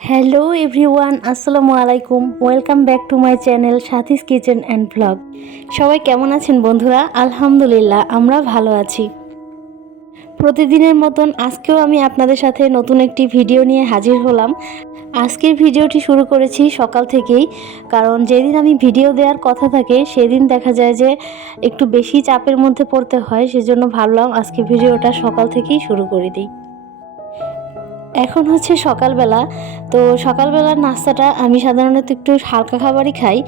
Hello everyone, আসসালামু আলাইকুম। Welcome back to my channel সাথীস kitchen and vlog. সবাই কেমন আছেন বন্ধুরা? আলহামদুলিল্লাহ, আমরা ভালো আছি। প্রতিদিনের মতন আজকেও আমি আপনাদের সাথে নতুন একটি ভিডিও নিয়ে হাজির হলাম। আজকের ভিডিওটি শুরু করেছি সকাল থেকেই, কারণ যেদিন আমি ভিডিও দেওয়ার কথা থাকে সেদিন দেখা যায় যে একটু বেশি চাপের মধ্যে পড়তে হয়, সেজন্য ভাবলাম আজকে ভিডিওটা সকাল থেকেই শুরু করে দিই। এখন হচ্ছে সকালবেলা। তো সকালবেলার নাস্তাটা আমি সাধারণত একটু হালকা খাবারই খাই,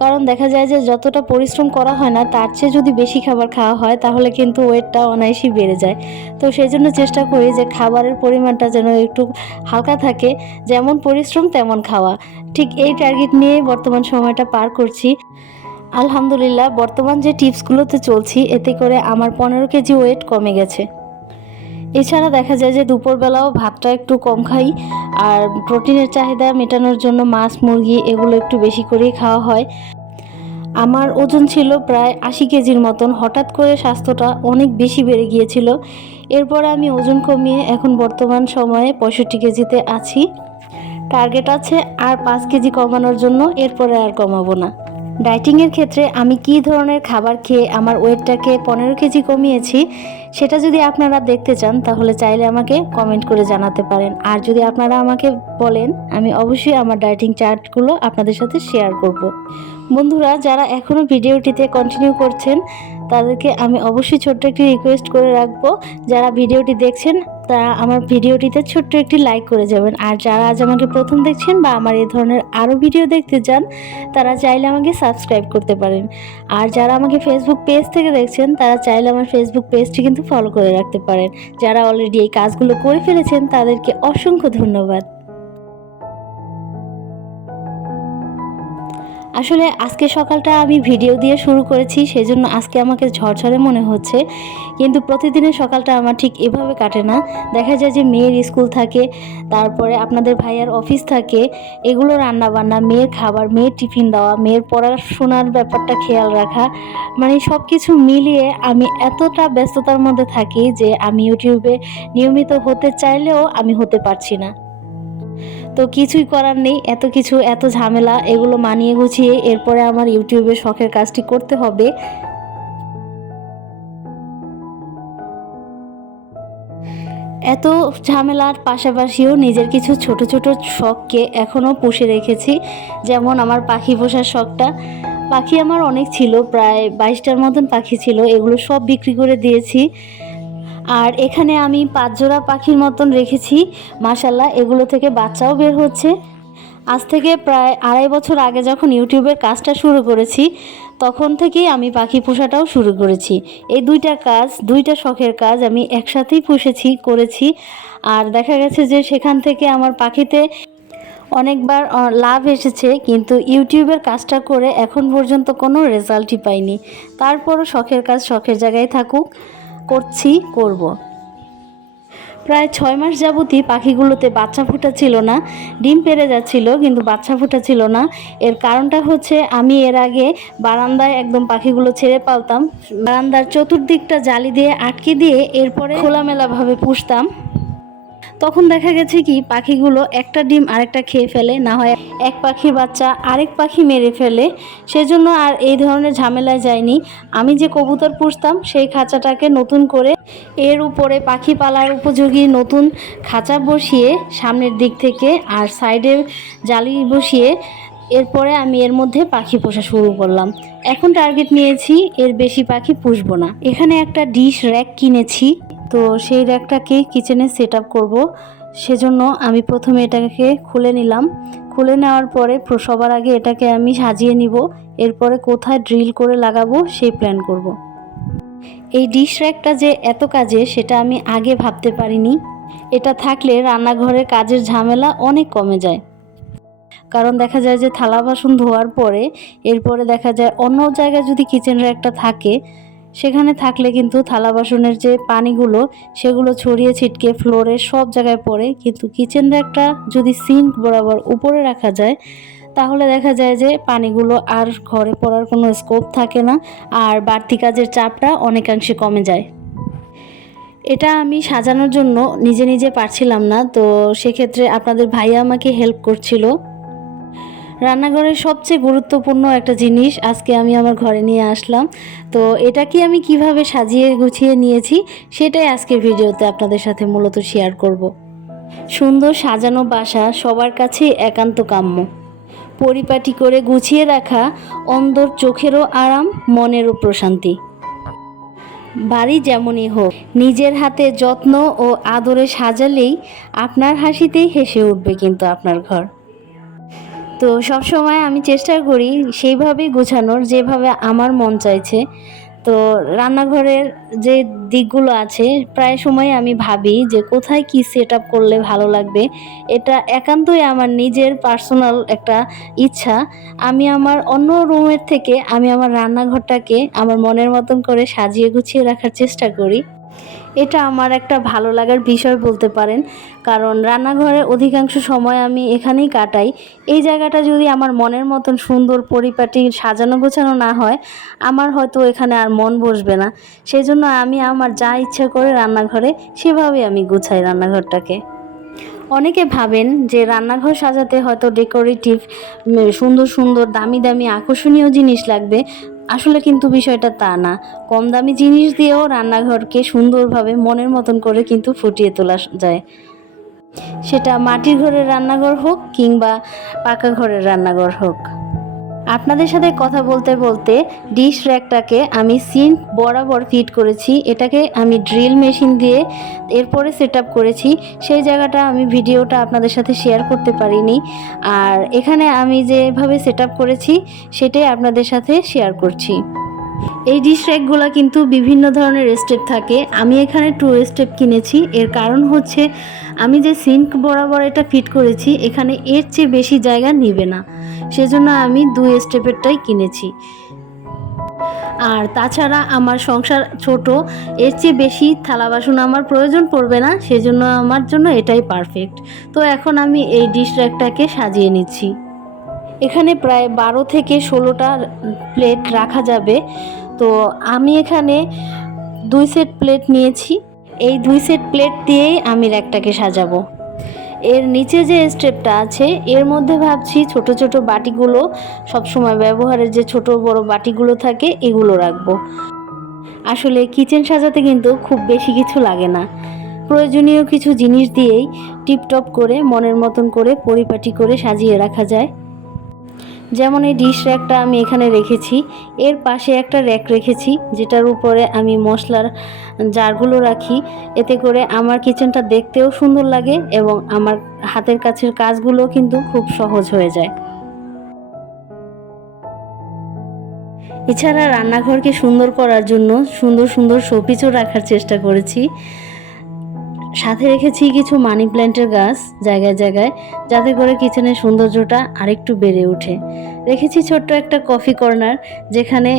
কারণ দেখা যায় যে যতটা পরিশ্রম করা হয় না তার চেয়ে যদি বেশি খাবার খাওয়া হয় তাহলে কিন্তু ওয়েটটা অনায়াসই বেড়ে যায়। তো সেই জন্য চেষ্টা করি যে খাবারের পরিমাণটা যেন একটু হালকা থাকে, যেমন পরিশ্রম তেমন খাওয়া। ঠিক এই টার্গেট নিয়ে বর্তমান সময়টা পার করছি। আলহামদুলিল্লাহ, বর্তমান যে টিপসগুলোতে চলছি এতে করে আমার 15 কেজি ওয়েট কমে গেছে। এছাড়া দেখা যায় যে দুপুরবেলাও ভাতটা একটু কম খাই, আর প্রোটিনের চাহিদা মেটানোর জন্য মাছ মুরগি এগুলো একটু বেশি করেই খাওয়া হয়। আমার ওজন ছিল প্রায় 80 কেজির মতন, হঠাৎ করে স্বাস্থ্যটা অনেক বেশি বেড়ে গিয়েছিল। এরপরে আমি ওজন কমিয়ে এখন বর্তমান সময়ে 65 কেজিতে আছি। টার্গেট আছে আর 5 কেজি কমানোর জন্য, এরপরে আর কমাবো না। ডায়েটিংয়ের ক্ষেত্রে আমি কী ধরনের খাবার খেয়ে আমার ওয়েটটাকে 15 কেজি কমিয়েছি সেটা যদি আপনারা দেখতে চান তাহলে চাইলে আমাকে কমেন্ট করে জানাতে পারেন। আর যদি আপনারা আমাকে বলেন, আমি অবশ্যই আমার ডায়েটিং চার্টগুলো আপনাদের সাথে শেয়ার করব। বন্ধুরা, যারা এখনও ভিডিওটিতে কন্টিনিউ করছেন তাদেরকে আমি অবশ্যই ছোট্ট একটি রিকোয়েস্ট করে রাখবো, যারা ভিডিওটি দেখছেন তারা আমার ভিডিওটিতে ছোট্ট একটি লাইক করে যাবেন। আর যারা আজ আমাকে প্রথম দেখছেন বা আমার এই ধরনের আরও ভিডিও দেখতে চান তারা চাইলে আমাকে সাবস্ক্রাইব করতে পারেন। আর যারা আমাকে ফেসবুক পেজ থেকে দেখছেন তারা চাইলে আমার ফেসবুক পেজটি কিন্তু ফলো করে রাখতে পারেন। যারা অলরেডি এই কাজগুলো করে ফেলেছেন তাদেরকে অসংখ্য ধন্যবাদ। আসলে আজকে সকালটা আমি ভিডিও দিয়ে শুরু করেছি, সেজন্য আজকে আমাকে ঝরঝরে মনে হচ্ছে, কিন্তু প্রতিদিনের সকালটা আমার ঠিক এভাবে কাটে না। দেখা যায় যে মেয়ের স্কুল থাকে, তারপরে আপনাদের ভাইয়ার অফিস থাকে, এগুলো রান্না বান্না, মেয়ের খাবার, মেয়ের টিফিন দেওয়া, মেয়ের পড়াশোনার ব্যাপারটা খেয়াল রাখা, মানে সব কিছু মিলিয়ে আমি এতটা ব্যস্ততার মধ্যে থাকি যে আমি ইউটিউবে নিয়মিত হতে চাইলেও আমি হতে পারছি না। তো কিছুই করার নেই, এত কিছু এত ঝামেলা এগুলো মানিয়ে গুছিয়ে এরপরে আমার ইউটিউবে শখের কাজটি করতে হবে। এত ঝামেলার পাশাপাশিও নিজের কিছু ছোট ছোট শখকে এখনও পুষে রেখেছি, যেমন আমার পাখি পোষার শখটা। পাখি আমার অনেক ছিল, প্রায় 22টার মতন পাখি ছিল, এগুলো সব বিক্রি করে দিয়েছি। আর এখানে আমি 5 জোড়া পাখির মতন রেখেছি, মাশাল্লাহ এগুলো থেকে বাচ্চাও বের হচ্ছে। আজ থেকে প্রায় 2.5 বছর আগে যখন ইউটিউবের কাজটা শুরু করেছি তখন থেকেই আমি পাখি পোষাটাও শুরু করেছি। এই দুইটা শখের কাজ আমি একসাথেই করেছি। আর দেখা গেছে যে সেখান থেকে আমার পাখিতে অনেকবার লাভ এসেছে, কিন্তু ইউটিউবের কাজটা করে এখন পর্যন্ত কোনো রেজাল্টই পাইনি। তারপরও শখের কাজ শখের জায়গায় থাকুক, করব। প্রায় 6 মাস যাবতই পাখিগুলোতে বাচ্চা ফুটাচ্ছিল না, ডিম পেড়ে যাচ্ছিল কিন্তু বাচ্চা ফুটাচ্ছিল না। এর কারণটা হচ্ছে আমি এর আগে বারান্দায় একদম পাখিগুলো ছেড়ে পালতাম, বারান্দার চতুর্দিকটা জালি দিয়ে আটকে দিয়ে এরপরে খোলামেলাভাবে পুষতাম। তখন দেখা গেছে কি পাখিগুলো একটা ডিম আরেকটা খেয়ে ফেলে, না হয় এক পাখির বাচ্চা আরেক পাখি মেরে ফেলে। সেজন্য আর এই ধরনের ঝামেলায় যায়নি। আমি যে কবুতর পুষতাম সেই খাঁচাটাকে নতুন করে এর উপরে পাখি পালার উপযোগী নতুন খাঁচা বসিয়ে সামনের দিক থেকে আর সাইডে জালি বসিয়ে এরপরে আমি এর মধ্যে পাখি পোষা শুরু করলাম। এখন টার্গেট নিয়েছি এর বেশি পাখি পুষবো না। এখানে একটা ডিশ র্যাক কিনেছি, তো সেই র্যাকটাকে কিচেনে সেট আপ করবো। সেজন্য আমি প্রথমে এটাকে খুলে নিলাম। খুলে নেওয়ার পরে সবার আগে এটাকে আমি সাজিয়ে নিব, এরপরে কোথায় ড্রিল করে লাগাবো সেই প্ল্যান করব। এই ডিশ র্যাকটা যে এত কাজে সেটা আমি আগে ভাবতে পারিনি। এটা থাকলে রান্নাঘরের কাজের ঝামেলা অনেক কমে যায়, কারণ দেখা যায় যে থালা বাসন ধোয়ার পরে এরপরে দেখা যায় অন্য জায়গায় যদি কিচেন র্যাকটা থাকে, সেখানে থাকলে কিন্তু থালা বাসনের যে পানিগুলো সেগুলো ছড়িয়ে ছিটকে ফ্লোরে সব জায়গায় পড়ে। কিন্তু কিচেন র্যাকটা যদি সিঙ্ক বরাবর উপরে রাখা যায় তাহলে দেখা যায় যে পানিগুলো আর ঘরে পড়ার কোনো স্কোপ থাকে না, আর বাড়তি কাজের চাপটা অনেকাংশে কমে যায়। এটা আমি সাজানোর জন্য নিজে নিজে পারছিলাম না, তো সেক্ষেত্রে আপনাদের ভাইয়া আমাকে হেল্প করছিল। রান্নাঘরের সবচেয়ে গুরুত্বপূর্ণ একটা জিনিস আজকে আমি আমার ঘরে নিয়ে আসলাম। তো এটাকে আমি কিভাবে সাজিয়ে গুছিয়ে নিয়েছি সেটাই আজকের ভিডিওতে আপনাদের সাথে মূলত শেয়ার করব। সুন্দর সাজানো বাসা সবার কাছে একান্ত কাম্য। পরিপাটি করে গুছিয়ে রাখা অন্তর চোখেরও আরাম, মনেরও প্রশান্তি। বাড়ি যেমনই হোক, নিজের হাতে যত্ন ও আদরে সাজালেই আপনার হাসিতেই হেসে উঠবে কিন্তু আপনার ঘর। তো সবসময় আমি চেষ্টা করি সেইভাবেই গোছানোর যেভাবে আমার মন চাইছে। তো রান্নাঘরের যে দিকগুলো আছে প্রায় সময় আমি ভাবি যে কোথায় কি সেট আপ করলে ভালো লাগবে। এটা একান্তই আমার নিজের পার্সোনাল একটা ইচ্ছা। আমি আমার অন্য রুমের থেকে আমি আমার রান্নাঘরটাকে আমার মনের মতন করে সাজিয়ে গুছিয়ে রাখার চেষ্টা করি। এটা আমার একটা ভালো লাগার বিষয় বলতে পারেন, কারণ রান্নাঘরের অধিকাংশ সময় আমি এখানেই কাটাই। এই জায়গাটা যদি আমার মনের মতন সুন্দর পরিপাটি সাজানো গোছানো না হয়, আমার হয়তো এখানে আর মন বসবে না। সেই জন্য আমি আমার যা ইচ্ছা করে রান্নাঘরে সেভাবেই আমি গুছাই রান্নাঘরটাকে। অনেকে ভাবেন যে রান্নাঘর সাজাতে হয়তো ডেকোরেটিভ সুন্দর সুন্দর দামি দামি আকর্ষণীয় জিনিস লাগবে। আসলে কিন্তু বিষয়টা তা না। কম দামি জিনিস দিয়েও রান্নাঘরকে সুন্দরভাবে মনের মতন করে কিন্তু ফুটিয়ে তোলা যায়। সেটা মাটির ঘরের রান্নাঘর হোক কিংবা পাকা ঘরের রান্নাঘর হোক। আপনাদের সাথে কথা বলতে বলতে ডিশ র্যাকটাকে আমি সিঙ্ক বরাবর ফিট করেছি। এটাকে আমি ড্রিল মেশিন দিয়ে এরপরে সেট আপ করেছি। সেই জায়গাটা আমি ভিডিওটা আপনাদের সাথে শেয়ার করতে পারিনি। আর এখানে আমি যেভাবে সেট আপ করেছি সেটাই আপনাদের সাথে শেয়ার করছি। এই ডিশ র্যাকগুলো কিন্তু বিভিন্ন ধরনের স্টেপ থাকে। আমি এখানে 2 স্টেপ কিনেছি। এর কারণ হচ্ছে আমি যে সিঙ্ক বরাবর এটা ফিট করেছি এখানে এর চেয়ে বেশি জায়গা নেবে না, সেজন্য আমি 2 স্টেপেরটাই কিনেছি। আর তাছাড়া আমার সংসার ছোট, এর চেয়ে বেশি থালা বাসন আমার প্রয়োজন পড়বে না, সেজন্য আমার জন্য এটাই পারফেক্ট। তো এখন আমি এই ডিশ র্যাকটাকে সাজিয়ে নিচ্ছি। এখানে প্রায় 12 থেকে 16টা প্লেট রাখা যাবে। তো আমি এখানে 2 সেট প্লেট নিয়েছি। এই 2 সেট প্লেট দিয়েই আমি র্যাকটাকে সাজাবো। এর নিচে যে স্টেপটা আছে এর মধ্যে ভাবছি ছোট ছোট বাটিগুলো, সবসময় ব্যবহারের যে ছোট বড় বাটিগুলো থাকে এগুলো রাখবো। আসলে কিচেন সাজাতে কিন্তু খুব বেশি কিছু লাগে না, প্রয়োজনীয় কিছু জিনিস দিয়েই টিপটপ করে মনের মতন করে পরিপাটি করে সাজিয়ে রাখা যায়। যেমন এই ডিশ র্যাকটা আমি এখানে রেখেছি, এর পাশে একটা র্যাক রেখেছি যেটার উপরে আমি মশলার জারগুলো রাখি। এতে করে আমার কিচেনটা দেখতেও সুন্দর লাগে এবং আমার হাতের কাছের কাজগুলো কিন্তু খুব সহজ হয়ে যায়। এছাড়া রান্নাঘরকে সুন্দর করার জন্য সুন্দর সুন্দর শোপিসও রাখার চেষ্টা করেছি। সাথে রেখেছি কিছু মানি প্ল্যান্টের গাছ জায়গায় জায়গায়, যাতে করে কিচেনের সৌন্দর্যটা আরেকটু বেড়ে ওঠে। রেখেছি ছোট্ট একটা কফি কর্নার, যেখানে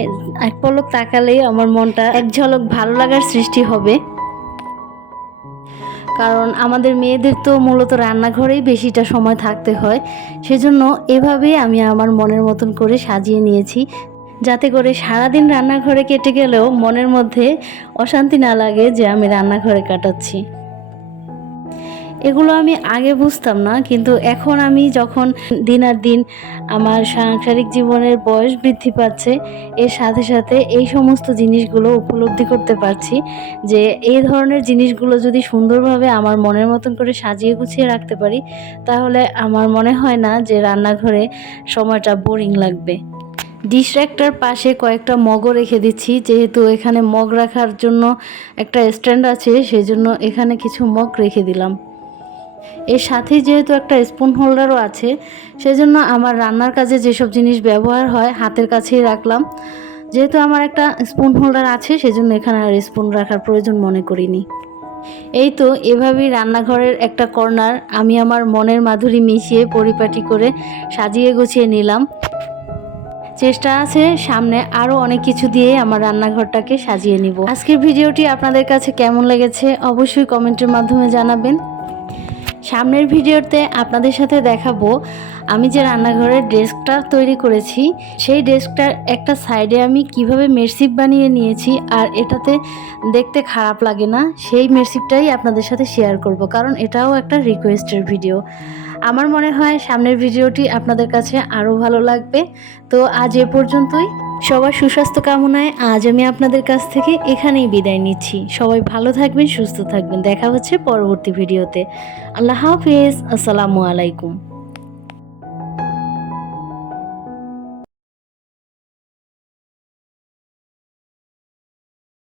এক পলক তাকালেই আমার মনটা এক ঝলক ভালো লাগার সৃষ্টি হবে। কারণ আমাদের মেয়েদের তো মূলত রান্নাঘরেই বেশিটা সময় থাকতে হয়, সেজন্য এভাবেই আমি আমার মনের মতন করে সাজিয়ে নিয়েছি, যাতে করে সারাদিন রান্নাঘরে কেটে গেলেও মনের মধ্যে অশান্তি না লাগে যে আমি রান্নাঘরে কাটাচ্ছি। এগুলো আমি আগে বুঝতাম না, কিন্তু এখন আমি যখন দিন আর দিন আমার সাংসারিক জীবনের বয়স বৃদ্ধি পাচ্ছে, এর সাথে সাথে এই সমস্ত জিনিসগুলো উপলব্ধি করতে পারছি যে এই ধরনের জিনিসগুলো যদি সুন্দরভাবে আমার মনের মতন করে সাজিয়ে গুছিয়ে রাখতে পারি, তাহলে আমার মনে হয় না যে রান্নাঘরে সময়টা বোরিং লাগবে। ডিশ র্যাকটার পাশে কয়েকটা মগও রেখে দিচ্ছি, যেহেতু এখানে মগ রাখার জন্য একটা স্ট্যান্ড আছে, সেজন্য এখানে কিছু মগ রেখে দিলাম। এর সাথে যেহেতু একটা স্পুন হোল্ডারও আছে, সেজন্য আমার রান্নার কাজে যেসব জিনিস ব্যবহার হয় হাতের কাছেই রাখলাম। যেহেতু আমার একটা স্পুন হোল্ডার আছে, সেজন্য এখানে আর স্পুন রাখার প্রয়োজন মনে করিনি। এই তো এভাবেই রান্নাঘরের একটা কর্নার আমি আমার মনের মাধুরী মিশিয়ে পরিপাটি করে সাজিয়ে গুছিয়ে নিলাম। চেষ্টা আছে সামনে আরও অনেক কিছু দিয়ে আমার রান্নাঘরটাকে সাজিয়ে নিব। আজকের ভিডিওটি আপনাদের কাছে কেমন লেগেছে অবশ্যই কমেন্টের মাধ্যমে জানাবেন। সামনের ভিডিওতে আপনাদের সাথে দেখাবো আমি যে রান্নাঘরের ডেস্কটা তৈরি করেছি, সেই ডেস্কটার একটা সাইডে আমি কিভাবে মেরসিপ বানিয়ে নিয়েছি আর এটাতে দেখতে খারাপ লাগে না, সেই মেরসিপটাই আপনাদের সাথে শেয়ার করব, কারণ এটাও একটা রিকোয়েস্টের ভিডিও। আমার মনে হয় সামনের ভিডিওটি আপনাদের কাছে আরও ভালো লাগবে। তো আজ এ পর্যন্তই। সবার সুস্বাস্থ্য কামনায় আজ আমি আপনাদের কাছ থেকে এখানেই বিদায় নিচ্ছি। সবাই ভালো থাকবেন, সুস্থ থাকবেন। দেখা হচ্ছে পরবর্তী ভিডিওতে। আল্লাহ হাফেজ। আসসালামু আলাইকুম।